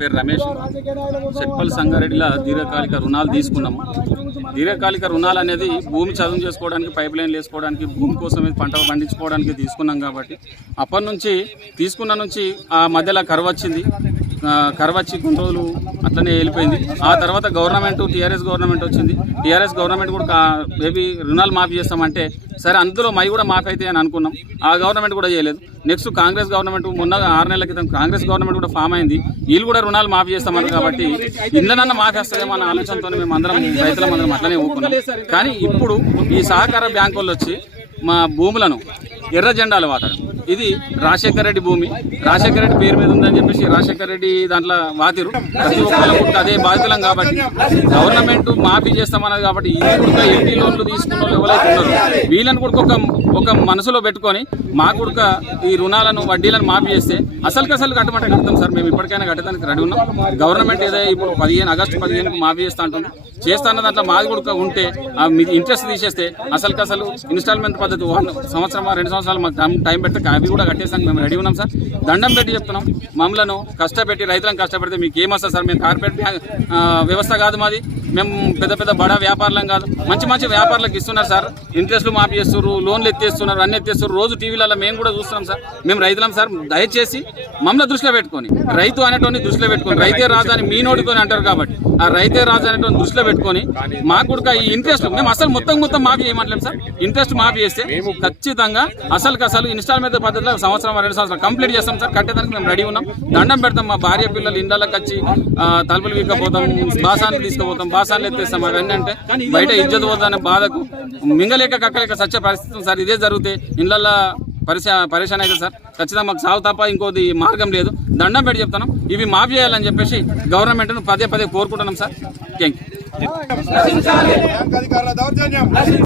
పేరు రమేష్. చెట్పల్లి సంగారెడ్డిలో దీర్ఘకాలిక రుణాలు తీసుకున్నాము. దీర్ఘకాలిక రుణాలు అనేది భూమి చదువు చేసుకోవడానికి, పైప్ లైన్లు వేసుకోవడానికి, భూమి కోసం పంట పండించుకోవడానికి తీసుకున్నాం. కాబట్టి అప్పటి నుంచి తీసుకున్న నుంచి ఆ మధ్యలో కరువు వచ్చింది. కరువు వచ్చి కొన్ని రోజులు అట్లనే వెళ్ళిపోయింది. ఆ తర్వాత గవర్నమెంట్ టీఆర్ఎస్ గవర్నమెంట్ వచ్చింది. టీఆర్ఎస్ గవర్నమెంట్ కూడా మేబీ రుణాలు మాఫీ చేస్తామంటే సరే అందులో మై కూడా మాఫీ అవుతాయి అని అనుకున్నాం. ఆ గవర్నమెంట్ కూడా చేయలేదు. నెక్స్ట్ కాంగ్రెస్ గవర్నమెంట్ మొన్న 6 నెలల క్రితం కాంగ్రెస్ గవర్నమెంట్ కూడా ఫామ్ అయింది. వీళ్ళు కూడా రుణాలు మాఫీ చేస్తామన్నారు. కాబట్టి ఇందనన్నా మాఫీ వస్తుందేమో అన్న ఆలోచనతో మేము అందరం రైతులందరం అట్లనే ఊరుకున్నాం. కానీ ఇప్పుడు ఈ సహకార బ్యాంకు వాళ్ళు వచ్చి మా భూములను ఎర్ర జెండాలు వాతారు. ఇది రాజశేఖర రెడ్డి భూమి, రాజశేఖర రెడ్డి పేరు మీద ఉందని చెప్పేసి రాజశేఖర రెడ్డి దాంట్లో వాతిరు. ప్రతి ఒక్కరికి అదే బాధితులం. కాబట్టి గవర్నమెంట్ మాఫీ చేస్తామన్నది. కాబట్టి ఈ కూడా ఎంపీ లోన్లు తీసుకున్న వాళ్ళు ఎవరైతే ఉన్నారో వీళ్ళని కూడా ఒక మనసులో పెట్టుకొని మా కూడా ఈ రుణాలను వడ్డీలను మాఫీ చేస్తే అసలు కట్టమంటే కడతాం సార్. మేము ఇప్పటికైనా కట్టడానికి రెడీ ఉన్నాం. గవర్నమెంట్ ఏదో ఇప్పుడు ఆగస్టు 15 మాఫీ చేస్తా అంటుంది. చేస్తాన్న దాంట్లో మాది కూడా ఉంటే ఇంట్రెస్ట్ తీసేస్తే అసలు ఇన్స్టాల్మెంట్ పద్ధతి 1 సంవత్సరం 2 సంవత్సరాలు మాకు టైం పెడితే అవి కూడా కట్టేస్తానికి మేము రెడీ ఉన్నాం సార్. దండం పెట్టి చెప్తున్నాం. మమ్మల్ని కష్టపెట్టి రైతులను కష్టపెడితే మీకు ఏమొస్తుంది సార్? మేము కార్పొరేట్ వ్యవస్థ కాదు మాది. మేము పెద్ద బడా వ్యాపారులం కాదు. మంచి వ్యాపారులకు ఇస్తున్నారు సార్. ఇంట్రెస్ట్లు మాఫీ చేస్తున్నారు, లోన్లు ఎత్తేస్తున్నారు, అన్ని ఎత్తేస్తున్నారు. రోజు టీవీలలో మేము కూడా చూస్తున్నాం సార్. మేము రైతులం సార్. దయచేసి మమ్మల్ని దృష్టిలో పెట్టుకొని, రైతు అనేటువంటి దృష్టిలో పెట్టుకొని, రైతే రాజు అని మీ నోటితోనే అంటారు. కాబట్టి ఆ రైతే రాజు అనేటువంటి దృష్టిలో పెట్టుకొని మాకు కూడా ఈ ఇంట్రెస్ట్ మేము అసలు మొత్తం మాఫీ చేయమంటలేము సార్. ఇంట్రెస్ట్ మాఫీ చేస్తే ఖచ్చితంగా అసలు ఇన్స్టాల్మెంట్ పద్ధతిలో సంవత్సరం 2 సంవత్సరాలు కంప్లీట్ చేస్తాం సార్. కట్టేదానికి మేము రెడీ ఉన్నాం. దండం పెడతాం. మా భార్య పిల్లలు ఇండ్లకి వచ్చి తలుపులు వీక్కపోతాం, బాసాన్ని తీసుకుపోతాం, బాసాన్ని ఎత్తేస్తాం. అవన్నీ అంటే బయట ఇజ్జత్ పోతుందనే బాధకు మింగలేక కక్కలేక సచ్చే పరిస్థితి సార్. ఇదే జరిగితే ఇండ్లల్లో పరేషాన్ అయితే సార్. ఖచ్చితంగా మాకు సాగు తప్ప ఇంకోది మార్గం లేదు. దండం పెట్టి చెప్తాను. ఇవి మాఫీ చేయాలని చెప్పేసి గవర్నమెంట్ను పదే కోరుకుంటున్నాం సార్. Thank you.